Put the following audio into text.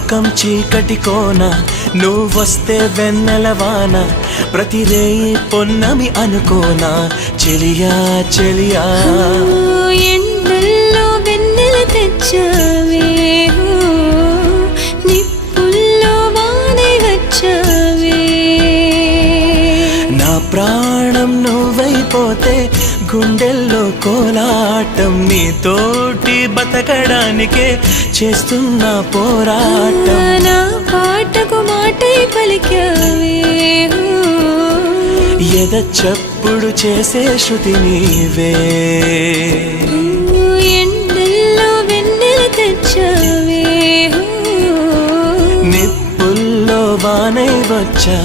లోకం చీకటి కోన నువ్వొస్తే వెన్నెలవాన ప్రతి రేయి పొన్నమి అనుకోనా చెలియా చెలియా ఎండల్లో వెన్నెల తెచ్చావే నిప్పుల్లో వానై వచ్చావే నా ప్రాణం నువ్వైపోతే గుండెల్లో కోలాటం నీతోటి బతకడానికే చేస్తున్న పోరాటం నా పాటకు మాటై పలికావే ఎద చప్పుడు చేసే శృతి నీవే ఎండల్లో వెన్నెల తెచ్చావే నిప్పుల్లో వానై వచ్చా